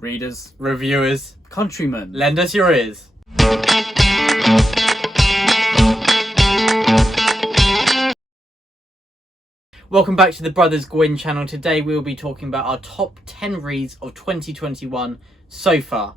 readers, reviewers, countrymen, lend us your ears. Welcome back to the Brothers Gwynne channel. Today we will be talking about our top 10 reads of 2021 so far.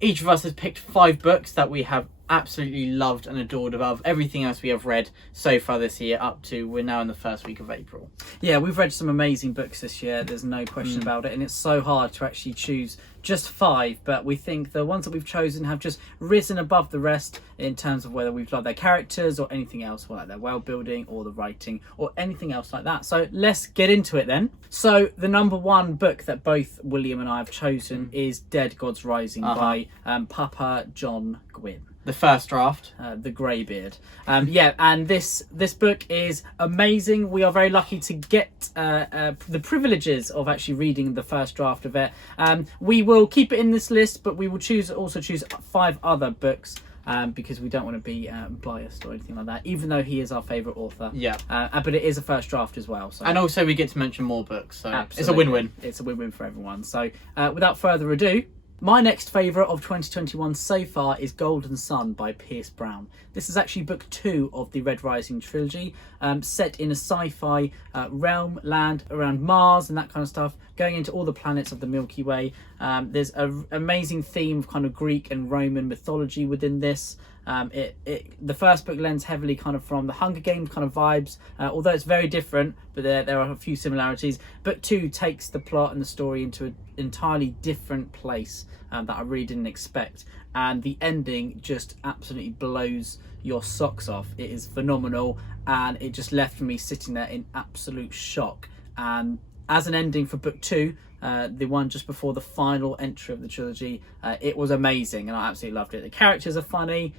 Each of us has picked 5 books that we have absolutely loved and adored above everything else we have read so far this year, up to we're now in the first week of April. Yeah, we've read some amazing books this year, there's no question about it, and it's so hard to actually choose just 5, but we think the ones that we've chosen have just risen above the rest in terms of whether we've loved their characters or anything else, or like their world building or the writing or anything else like that. So let's get into it then. So the number 1 book that both William and I have chosen is Dead Gods Rising by Papa John Gwynne. The first draft. The Greybeard. Yeah, and this book is amazing. We are very lucky to get the privileges of actually reading the first draft of it. We will keep it in this list, but we will also choose 5 other books because we don't want to be biased or anything like that, even though he is our favourite author. Yeah. But it is a first draft as well. So. And also we get to mention more books, so Absolutely. It's a win-win. It's a win-win for everyone. So without further ado, my next favourite of 2021 so far is Golden Sun by Pierce Brown. This is actually book 2 of the Red Rising trilogy, set in a sci-fi realm, land around Mars and that kind of stuff, going into all the planets of the Milky Way. There's an amazing theme of kind of Greek and Roman mythology within this. The first book lends heavily kind of from the Hunger Games kind of vibes, although it's very different, but there are a few similarities. Book 2 takes the plot and the story into an entirely different place that I really didn't expect, and the ending just absolutely blows your socks off. It is phenomenal, and it just left me sitting there in absolute shock. And as an ending for book 2, the one just before the final entry of the trilogy, it was amazing and I absolutely loved it. The characters are funny.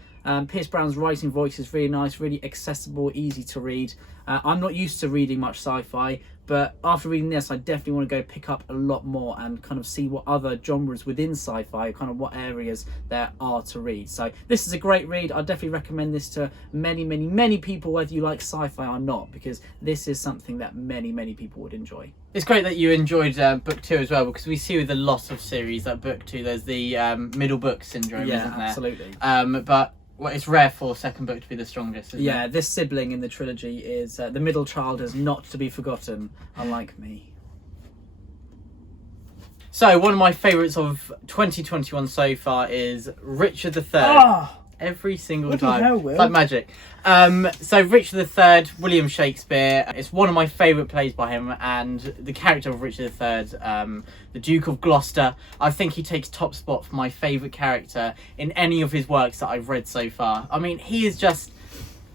Pierce Brown's writing voice is really nice, really accessible, easy to read. I'm not used to reading much sci-fi, but after reading this, I definitely want to go pick up a lot more and kind of see what other genres within sci-fi, kind of what areas there are to read. So this is a great read. I definitely recommend this to many people, whether you like sci-fi or not, because this is something that many people would enjoy. It's great that you enjoyed book 2 as well, because we see with a lot of series that book 2 there's the middle book syndrome, isn't there? Absolutely. But it's rare for second book to be the strongest, isn't it? This sibling in the trilogy is the middle child is not to be forgotten, unlike me. So one of my favourites of 2021 so far is Richard III. Every single time. Hell, Will? It's like magic. So Richard III, William Shakespeare. It's one of my favourite plays by him, and the character of Richard III, the Duke of Gloucester, I think he takes top spot for my favourite character in any of his works that I've read so far. I mean, he is just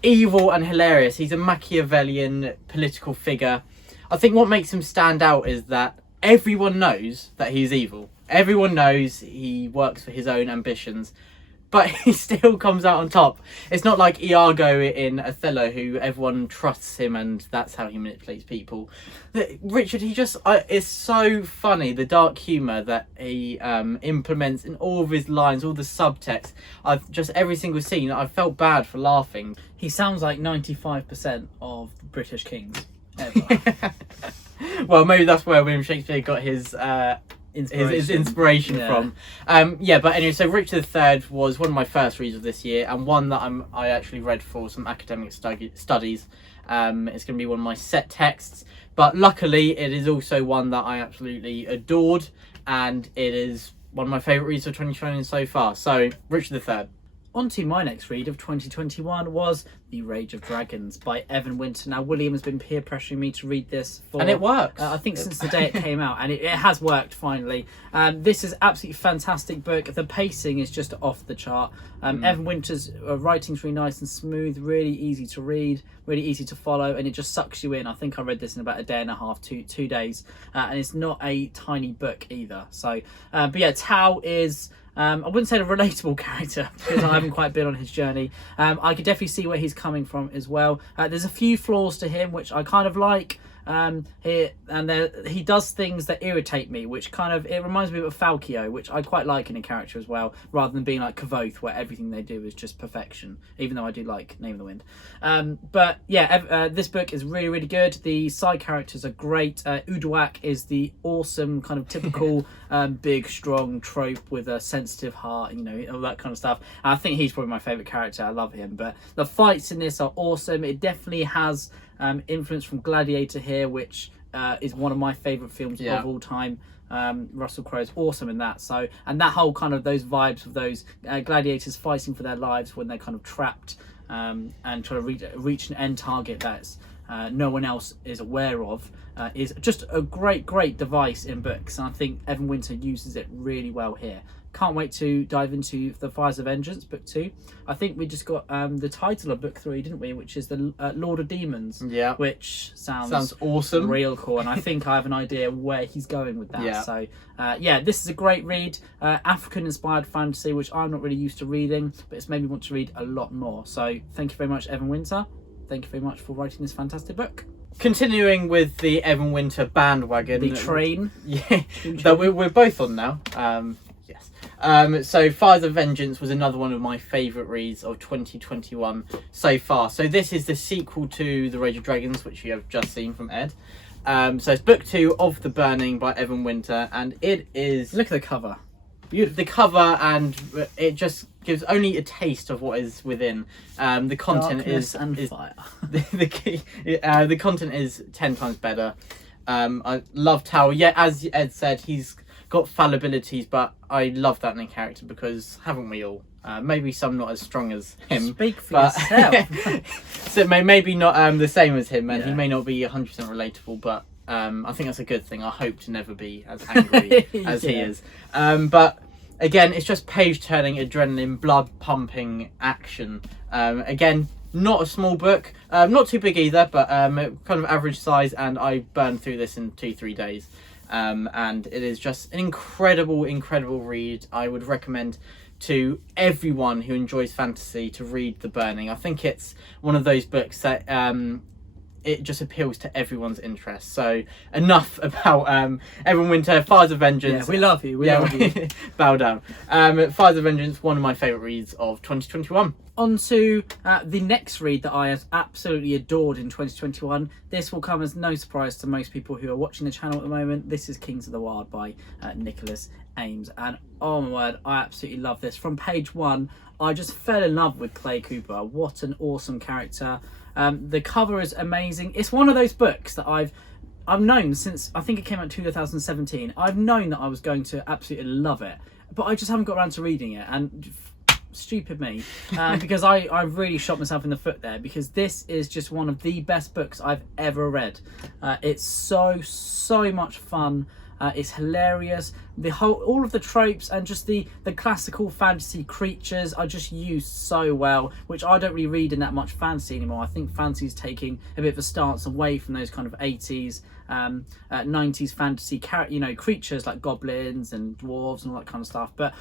evil and hilarious. He's a Machiavellian political figure. I think what makes him stand out is that everyone knows that he's evil. Everyone knows he works for his own ambitions, but he still comes out on top. It's not like Iago in Othello, who everyone trusts him and that's how he manipulates people. Richard, he just it's so funny, the dark humour that he implements in all of his lines, all the subtext. Every single scene, I felt bad for laughing. He sounds like 95% of British kings ever. Well, maybe that's where William Shakespeare got his inspiration from. But anyway, so Richard III was one of my first reads of this year, and one that I actually read for some academic studies. It's going to be one of my set texts, but luckily it is also one that I absolutely adored, and it is one of my favourite reads of 2020 so far. So Richard III. On to my next read of 2021 was The Rage of Dragons by Evan Winter. Now, William has been peer pressuring me to read this for... And it works. I think since the day it came out, and it has worked finally. This is absolutely fantastic book. The pacing is just off the chart. Evan Winter's writing's really nice and smooth, really easy to read, really easy to follow, and it just sucks you in. I think I read this in about a day and a half, two days, and it's not a tiny book either. So, but yeah, Tao is... I wouldn't say a relatable character because I haven't quite been on his journey. I could definitely see where he's coming from as well. There's a few flaws to him which I kind of like, He does things that irritate me, which kind of, it reminds me of Falkio, which I quite like in a character as well, rather than being like Kavoth, where everything they do is just perfection, even though I do like Name of the Wind. But yeah, this book is really, really good. The side characters are great. Uduak is the awesome kind of typical big, strong trope with a sensitive heart, you know, all that kind of stuff. And I think he's probably my favourite character. I love him. But the fights in this are awesome. It definitely has influence from Gladiator here, which is one of my favourite films of all time. Russell Crowe's awesome in that. So, and that whole kind of those vibes of those gladiators fighting for their lives when they're kind of trapped and trying to reach an end target that's no one else is aware of, is just a great device in books. And I think Evan Winter uses it really well here. Can't wait to dive into The Fires of Vengeance, book 2. I think we just got the title of book 3, didn't we? Which is the Lord of Demons. Yeah. Which sounds awesome, real cool. And I think I have an idea where he's going with that. Yeah. So yeah, this is a great read. African-inspired fantasy, which I'm not really used to reading, but it's made me want to read a lot more. So thank you very much, Evan Winter. Thank you very much for writing this fantastic book. Continuing with the Evan Winter bandwagon, the train. Yeah, that we're both on now. So Fires of Vengeance was another one of my favourite reads of 2021 so far. So this is the sequel to The Rage of Dragons, which you have just seen from Ed. So it's book 2 of The Burning by Evan Winter, and it is... Look at the cover. Beautiful. The cover, and it just gives only a taste of what is within. The content Darkness and fire. The content is 10 times better. I love Tao. Yeah, as Ed said, he's got fallibilities, but I love that in a character because haven't we all? Maybe some not as strong as him. Speak for yourself. So maybe not the same as him, and he may not be 100% relatable, but I think that's a good thing. I hope to never be as angry as he is. But again, it's just page-turning, adrenaline, blood-pumping action. Again, not a small book, not too big either, but kind of average size, and I burned through this in 2-3 days. And it is just an incredible read. I would recommend to everyone who enjoys fantasy to read The Burning. I think it's one of those books that it just appeals to everyone's interest. So enough about Evan Winter, Fires of Vengeance. Yeah, we love you. We love you. Bow down. Fires of Vengeance, one of my favourite reads of 2021. On to the next read that I have absolutely adored in 2021. This will come as no surprise to most people who are watching the channel at the moment. This is Kings of the Wild by Nicholas Ames. And oh my word, I absolutely love this. From page 1, I just fell in love with Clay Cooper. What an awesome character. The cover is amazing. It's one of those books that I've known since, I think it came out in 2017. I've known that I was going to absolutely love it, but I just haven't got around to reading it. And stupid me, because I really shot myself in the foot there, because this is just one of the best books I've ever read. It's so much fun. It's hilarious. All of the tropes and just the classical fantasy creatures are just used so well, which I don't really read in that much fantasy anymore. I think fantasy is taking a bit of a stance away from those kind of 80s, 90s fantasy creatures like goblins and dwarves and all that kind of stuff. But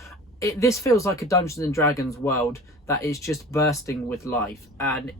this feels like a Dungeons and Dragons world that is just bursting with life, and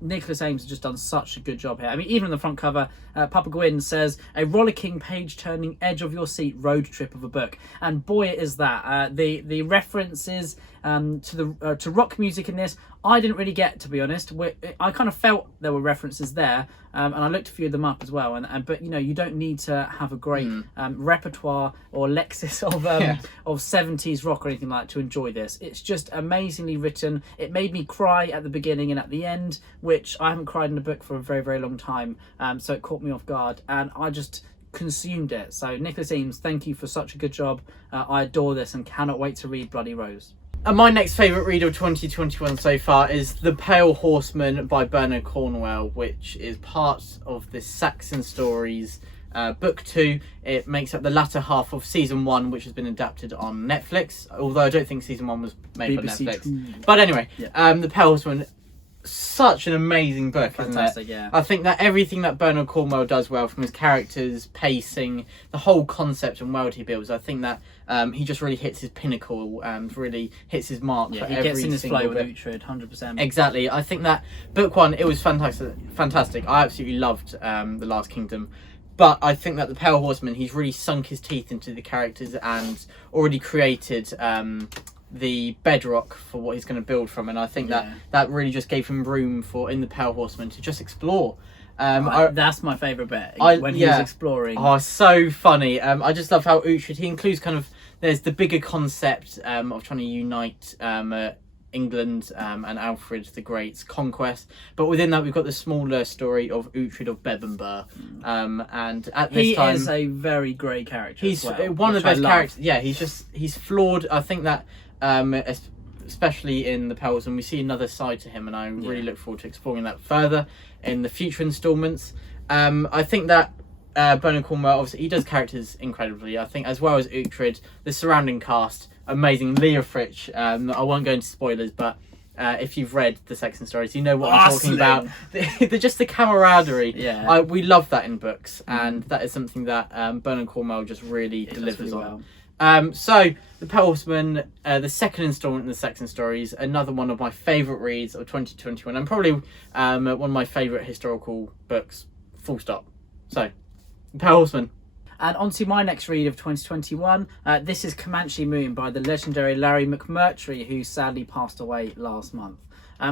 Nicholas Ames has just done such a good job here. I mean, even on the front cover, Papa Gwynne says, a rollicking, page-turning, edge-of-your-seat road trip of a book. And boy, it is that. The references to rock music in this, I didn't really get, to be honest. I kind of felt there were references there, and I looked a few of them up as well. But, you know, you don't need to have a great repertoire or lexis of 70s rock or anything like that to enjoy this. It's just amazingly written. It made me cry at the beginning and at the end, which I haven't cried in a book for a very long time. So it caught me off guard, and I just consumed it. So Nicholas Eames, thank you for such a good job. I adore this and cannot wait to read Bloody Rose. And my next favourite read of 2021 so far is The Pale Horseman by Bernard Cornwell, which is part of the Saxon Stories book 2. It makes up the latter half of season 1, which has been adapted on Netflix, although I don't think season 1 was made BBC by Netflix. 2. But anyway, The Pale Horseman, such an amazing book. Fantastic, isn't it? Yeah. I think that everything that Bernard Cornwell does well, from his characters, pacing, the whole concept and world he builds, I think that he just really hits his pinnacle and really hits his mark for he every gets in his single flow with bit. Uhtred, 100%. Exactly. I think that book one, it was fantastic. I absolutely loved The Last Kingdom. But I think that the Pale Horseman, he's really sunk his teeth into the characters and already created the bedrock for what he's going to build from. And I think that really just gave him room for, in the Pale Horseman, to just explore. That's my favourite bit, when he's exploring. Oh, so funny. I just love how Uhtred, he includes kind of, there's the bigger concept of trying to unite England and Alfred the Great's conquest, but within that we've got the smaller story of Uhtred of Bebbanburg, and at this time he is a very great character. He's as well, one of the which best I love. characters. Yeah, he's flawed. I think that especially in the Pels, and we see another side to him, and I really look forward to exploring that further in the future installments. I think that Bernard Cornwell, obviously he does characters incredibly. I think as well as Uhtred, the surrounding cast, amazing. Leah Fritsch, I won't go into spoilers, but if you've read the Saxon stories, you know what I'm talking about. Just the camaraderie. Yeah. We love that in books, and that is something that Bernard Cornwell just really delivers on. Well. So the Pale Horseman, the second installment in the Saxon stories, another one of my favourite reads of 2021, and probably one of my favourite historical books, full stop. So, Pale Horseman. And on to my next read of 2021. This is Comanche Moon by the legendary Larry McMurtry, who sadly passed away last month.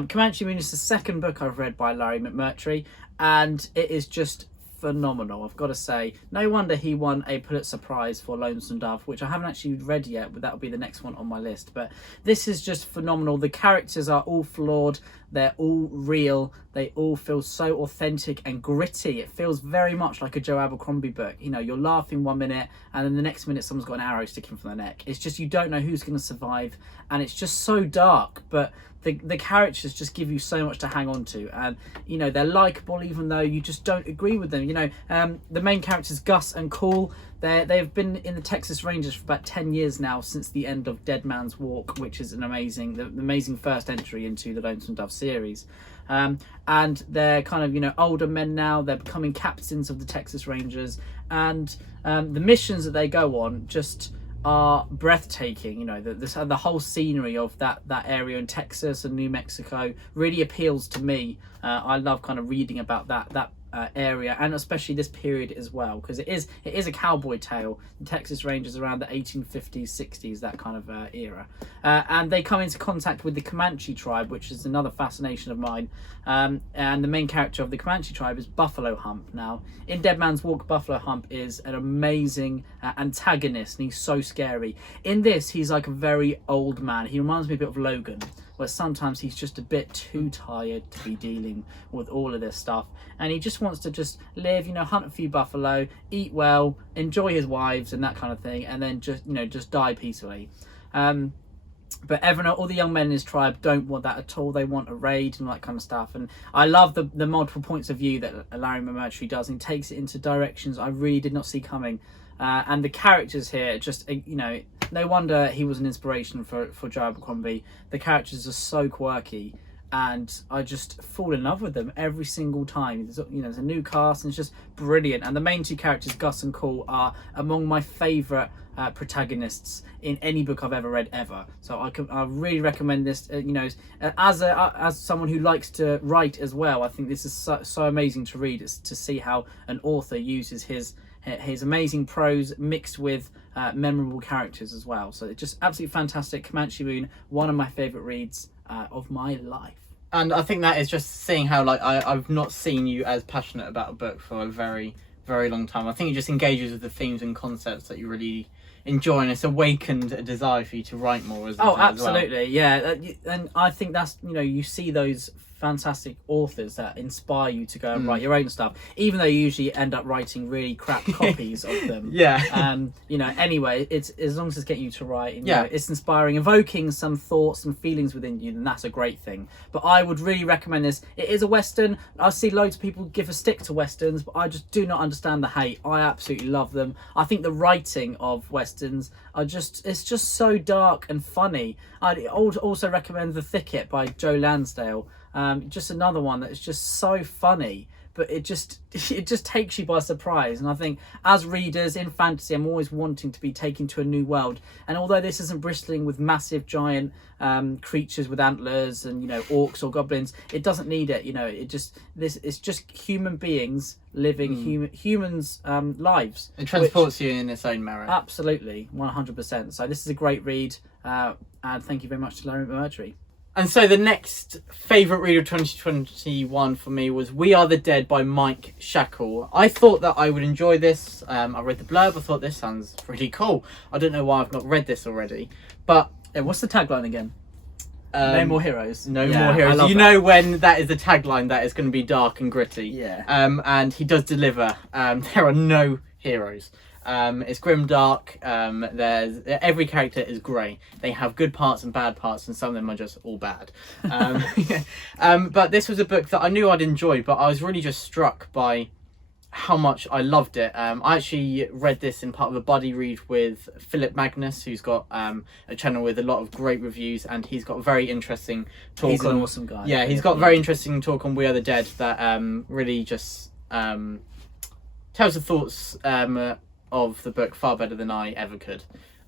Comanche Moon is the second book I've read by Larry McMurtry, and it is just phenomenal, I've got to say. No wonder he won a Pulitzer Prize for Lonesome Dove, which I haven't actually read yet, but that'll be the next one on my list. But this is just phenomenal. The characters are all flawed, they're all real, they all feel so authentic and gritty. It feels very much like a Joe Abercrombie book. You know, you're laughing one minute and then the next minute someone's got an arrow sticking from their neck. It's just, you don't know who's going to survive, and it's just so dark, but the characters just give you so much to hang on to, and you know, they're likable even though you just don't agree with them. You know, the main characters Gus and Cool, they've been in the Texas Rangers for about 10 years now, since the end of Dead Man's Walk, which is the amazing first entry into the Lonesome Dove series. And they're kind of, you know, older men now. They're becoming captains of the Texas Rangers, and the missions that they go on just are breathtaking. You know, the whole scenery of that area in Texas and New Mexico really appeals to me. I love kind of reading about that area, and especially this period as well, because it is a cowboy tale. The Texas Rangers around the 1850s, 60s, that kind of era, and they come into contact with the Comanche tribe, which is another fascination of mine. And the main character of the Comanche tribe is Buffalo Hump. Now, in Dead Man's Walk, Buffalo Hump is an amazing antagonist, and he's so scary. In this, he's like a very old man. He reminds me a bit of Logan, where sometimes he's just a bit too tired to be dealing with all of this stuff, and he just wants to just live, you know, hunt a few buffalo, eat well, enjoy his wives and that kind of thing, and then just, you know, just die peacefully. But everyone, all the young men in his tribe don't want that at all. They want a raid and all that kind of stuff. And I love the multiple points of view that Larry McMurtry does, and he takes it into directions I really did not see coming. And the characters here, just, you know, no wonder he was an inspiration for Joe Abercrombie. The characters are so quirky, and I just fall in love with them every single time. There's, you know, there's a new cast, and it's just brilliant. And the main two characters, Gus and Cool, are among my favourite protagonists in any book I've ever read ever. So I really recommend this. You know, as someone who likes to write as well, I think this is so amazing to read. It's to see how an author uses his amazing prose mixed with memorable characters as well. So it's just absolutely fantastic. Comanche Moon, one of my favourite reads of my life. And I think that is just seeing how, like, I've not seen you as passionate about a book for a very, very long time. I think it just engages with the themes and concepts that you really enjoy, and it's awakened a desire for you to write more as absolutely, as well. Yeah. And I think that's, you know, you see those fantastic authors that inspire you to go and write your own stuff, even though you usually end up writing really crap copies of them. You know, anyway, it's, as long as it's getting you to write, and, you know, it's inspiring, evoking some thoughts and feelings within you, then that's a great thing. But I would really recommend this. It is a Western. I see loads of people give a stick to Westerns, but I just do not understand the hate. I absolutely love them. I think the writing of Westerns are just, it's just so dark and funny. I'd also recommend The Thicket by Joe Lansdale. Just another one that is just so funny, but it just takes you by surprise. And I think as readers in fantasy, I'm always wanting to be taken to a new world. And although this isn't bristling with massive giant creatures with antlers and, you know, orcs or goblins, it doesn't need it. You know, it's just human beings living humans lives. It transports you in its own merit. Absolutely, 100%. So this is a great read, and thank you very much to Larry Mercury. And so the next favourite read of 2021 for me was We Are the Dead by Mike Shackle. I thought that I would enjoy this. I read the blurb. I thought this sounds really cool. I don't know why I've not read this already. But yeah, what's the tagline again? No more heroes. No more heroes. You know when that is the tagline, that is going to be dark and gritty. Yeah. And he does deliver. There are no heroes. It's grim dark. There's every character is grey. They have good parts and bad parts, and some of them are just all bad. But this was a book that I knew I'd enjoy, but I was really just struck by how much I loved it. I actually read this in part of a buddy read with Philip Magnus, who's got a channel with a lot of great reviews, and he's got a very interesting talk. He's an awesome guy. Yeah, he's got a very interesting talk on We Are the Dead that really just tells the thoughts of the book far better than I ever could.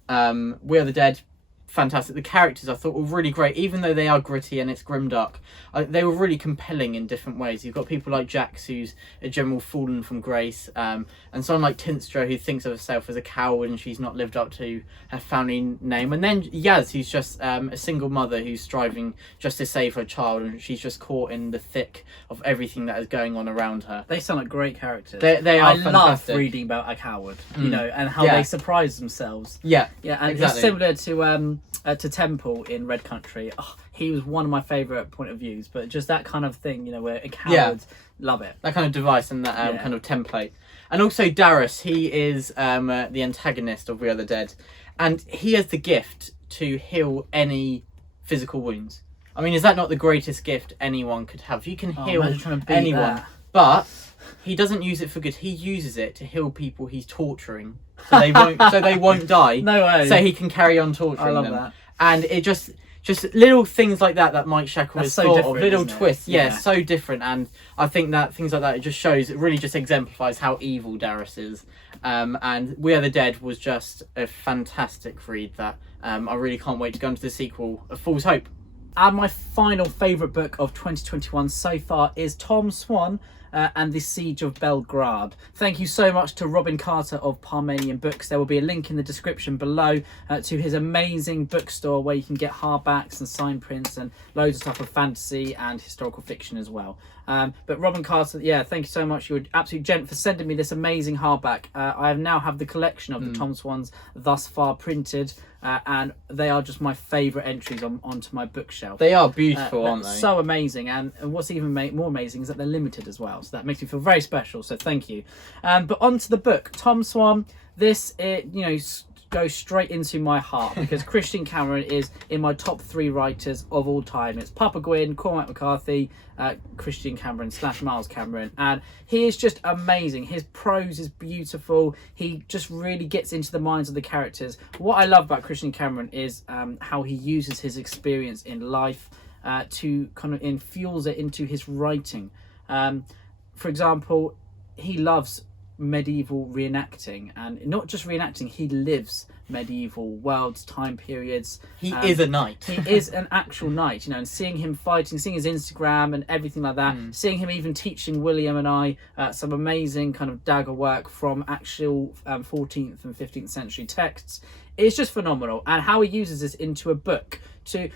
We Are the Dead, fantastic. The characters I thought were really great, even though they are gritty and it's grimdark. They were really compelling in different ways. You've got people like Jax, who's a general fallen from grace, and someone like Tinstra, who thinks of herself as a coward and she's not lived up to her family name. And then Yaz, who's just a single mother who's striving just to save her child, and she's just caught in the thick of everything that is going on around her. They sound like great characters. They are fantastic. I love reading about a coward, you know, and how they surprise themselves. Yeah, and exactly. It's similar to Temple in Red Country. Oh, he was one of my favourite point of views, but just that kind of thing, you know, where a coward, love it. That kind of device and that kind of template. And also Darius, he is the antagonist of We Are the Dead, and he has the gift to heal any physical wounds. I mean, is that not the greatest gift anyone could have? You can heal anyone, but he doesn't use it for good. He uses it to heal people he's torturing, so they won't die. No way. So he can carry on torturing them. I love that. And it just little things like that Mike Shackle has thought of, little twists. Yeah, so different. And I think that things like that, it just shows, it really just exemplifies how evil Darius is. And We Are the Dead was just a fantastic read that I really can't wait to go into the sequel of Fool's Hope. And my final favourite book of 2021 so far is Tom Swan and the Siege of Belgrade. Thank you so much to Robin Carter of Parmenion Books. There will be a link in the description below to his amazing bookstore where you can get hardbacks and signed prints and loads of stuff of fantasy and historical fiction as well. But Robin Carter, thank you so much. You're an absolute gent for sending me this amazing hardback. I now have the collection of the Tom Swans thus far printed, and they are just my favourite entries onto my bookshelf. They are beautiful, aren't they? So amazing, and what's even more amazing is that they're limited as well, so that makes me feel very special, so thank you. But onto the book, Tom Swan. This, goes straight into my heart because Christian Cameron is in my top 3 writers of all time. It's Papa Gwynne, Cormac McCarthy, Christian Cameron / Miles Cameron, and he is just amazing. His prose is beautiful. He just really gets into the minds of the characters. What I love about Christian Cameron is how he uses his experience in life to kind of infuels it into his writing. For example, he loves medieval reenacting, and not just reenacting, he lives medieval worlds, time periods. He is a knight. He is an actual knight, and seeing him fighting, seeing his Instagram and everything like that, seeing him even teaching William and I some amazing kind of dagger work from actual 14th and 15th century texts. It's just phenomenal, and how he uses this into a book to,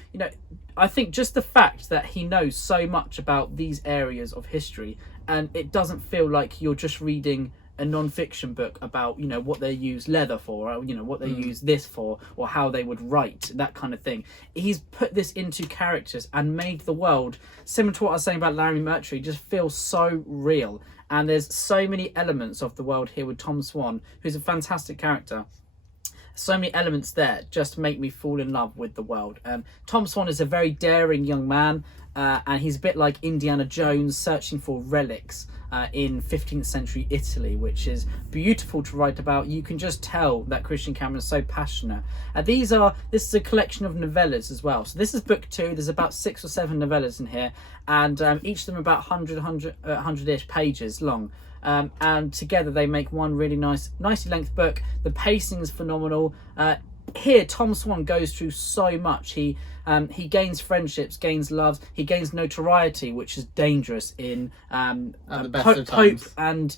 I think just the fact that he knows so much about these areas of history, and it doesn't feel like you're just reading a non-fiction book about what they use leather for, or what they use this for, or how they would write, that kind of thing. He's put this into characters and made the world, similar to what I was saying about Larry Mercury, just feel so real. And there's so many elements of the world here with Tom Swan, who's a fantastic character. so many elements there just make me fall in love with the world. Tom Swan is a very daring young man, and he's a bit like Indiana Jones searching for relics in 15th century Italy, which is beautiful to write about. You can just tell that Christian Cameron is so passionate. This is a collection of novellas as well. So this is book 2. There's about 6 or 7 novellas in here, and each of them about 100-ish pages long. And together they make one really nicely length book. The pacing is phenomenal. Here Tom Swan goes through so much. He gains friendships, gains loves, he gains notoriety, which is dangerous in Pope and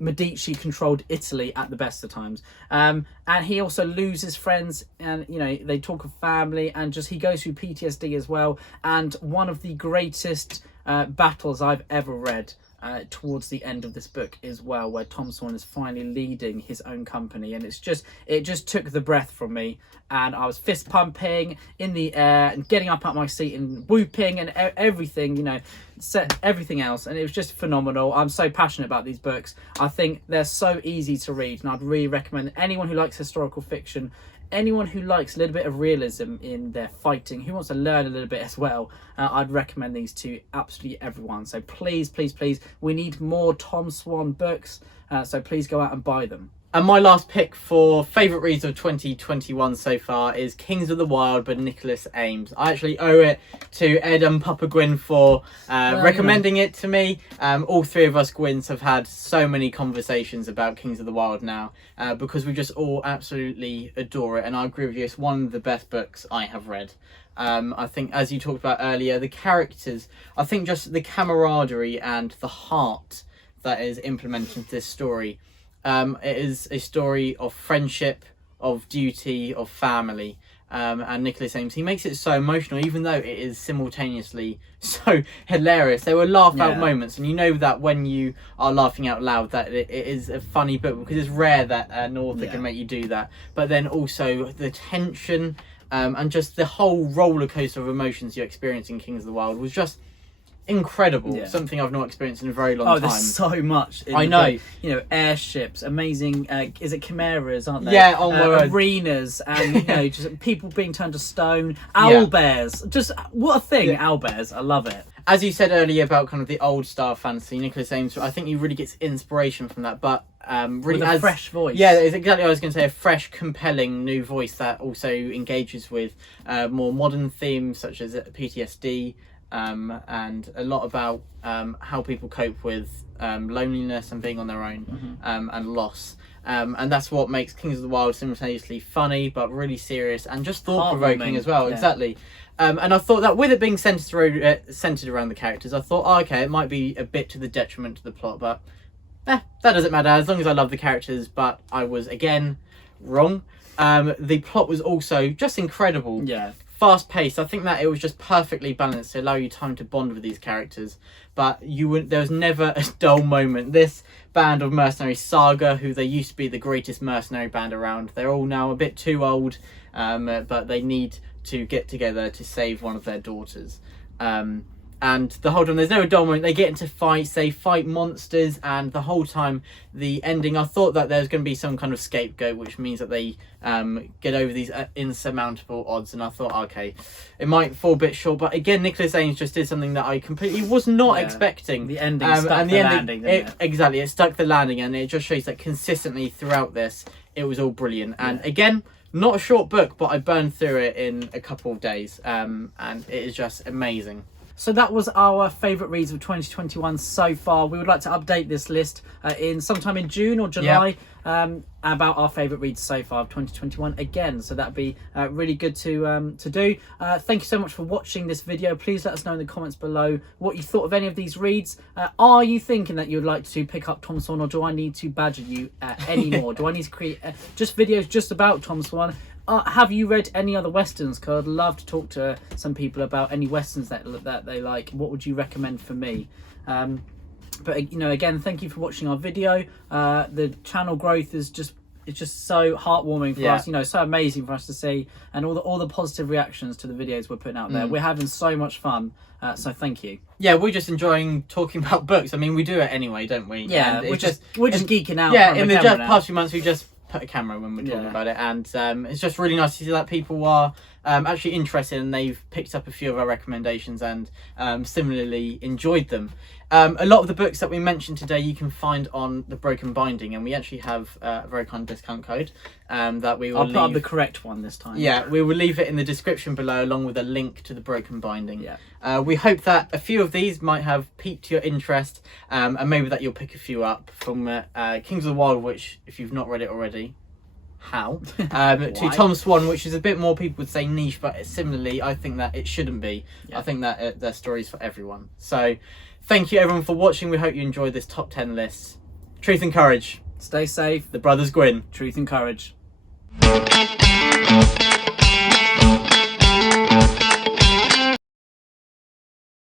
Medici controlled Italy at the best of times. And he also loses friends, and they talk of family, and just he goes through PTSD as well. And one of the greatest battles I've ever read towards the end of this book as well, where Tom Swan is finally leading his own company, and it just took the breath from me, and I was fist pumping in the air and getting up out my seat and whooping and everything, everything else, and it was just phenomenal. I'm so passionate about these books. I think they're so easy to read, and I'd really recommend anyone who likes historical fiction, anyone who likes a little bit of realism in their fighting, who wants to learn a little bit as well, I'd recommend these to absolutely everyone. So please, we need more Tom Swan books, so please go out and buy them. And my last pick for favourite reads of 2021 so far is Kings of the Wild by Nicholas Ames. I actually owe it to Ed and Papa Gwynne for recommending it to me. All 3 of us Gwynnes have had so many conversations about Kings of the Wild now, because we just all absolutely adore it. And I agree with you, it's one of the best books I have read. I think, as you talked about earlier, the characters, I think just the camaraderie and the heart that is implemented into this story. It is a story of friendship, of duty, of family, and Nicholas Ames, he makes it so emotional, even though it is simultaneously so hilarious. There were laugh out moments, and you know that when you are laughing out loud that it is a funny book, because it's rare that an author can make you do that. But then also the tension, and just the whole roller coaster of emotions you experience in Kings of the Wild was just incredible. Something I've not experienced in a very long time. There's so much in I know book. Airships, amazing is it chimeras, aren't they? Yeah, arenas, and just people being turned to stone, owl bears, just what a thing. Owl bears, I love it. As you said earlier about kind of the old style fantasy, Nicholas Ames, I think he really gets inspiration from that, but really with a fresh voice. Yeah, it's exactly what I was going to say, a fresh, compelling new voice that also engages with more modern themes such as PTSD, and a lot about how people cope with loneliness and being on their own, and loss. And that's what makes Kings of the Wild simultaneously funny but really serious and just thought-provoking as well. Exactly. And I thought that with it being centered around the characters, I thought, okay, it might be a bit to the detriment to the plot, but that doesn't matter as long as I love the characters. But I was again wrong. The plot was also just incredible. Fast paced. I think that it was just perfectly balanced to allow you time to bond with these characters, but there was never a dull moment. This band of mercenaries, Saga, who they used to be the greatest mercenary band around, they're all now a bit too old, but they need to get together to save one of their daughters. And the whole time, there's no dull moment. They get into fights, they fight monsters, and the whole time, the ending, I thought that there's going to be some kind of scapegoat, which means that they get over these insurmountable odds, and I thought, okay, it might fall a bit short, but again, Nicholas Ames just did something that I completely was not expecting. The ending stuck the landing, didn't it? Exactly, it stuck the landing, and it just shows that consistently throughout this, it was all brilliant. And again, not a short book, but I burned through it in a couple of days, and it is just amazing. So that was our favourite reads of 2021 so far. We would like to update this list in sometime in June or July about our favourite reads so far of 2021 again. So that'd be really good to do. Thank you so much for watching this video. Please let us know in the comments below what you thought of any of these reads. Are you thinking that you'd like to pick up Tom Swan, or do I need to badger you any more? Do I need to create just videos just about Tom Swan? Have you read any other westerns? Because I'd love to talk to some people about any westerns that they like. What would you recommend for me? But again, thank you for watching our video. The channel growth is just so heartwarming for us. So amazing for us to see, and all the positive reactions to the videos we're putting out there. We're having so much fun. So thank you. Yeah, we're just enjoying talking about books. I mean, we do it anyway, don't we? Yeah, we're just geeking out. Yeah, in the past few months, we just put a camera when we're talking Yeah. about it, and it's just really nice to see that people are actually interested and they've picked up a few of our recommendations and similarly enjoyed them. A lot of the books that we mentioned today you can find on the Broken Binding, and we actually have a very kind discount code that we will I'll put up the correct one this time. Yeah, we will leave it in the description below along with a link to the Broken Binding. Yeah. We hope that a few of these might have piqued your interest, and maybe that you'll pick a few up from Kings of the Wild, which, if you've not read it already, how? To Tom Swan, which is a bit more, people would say, niche, but similarly, I think that it shouldn't be. Yeah. I think that their stories for everyone. So, thank you everyone for watching. We hope you enjoyed this top 10 list. Truth and courage. Stay safe. The Brothers Gwynne. Truth and courage.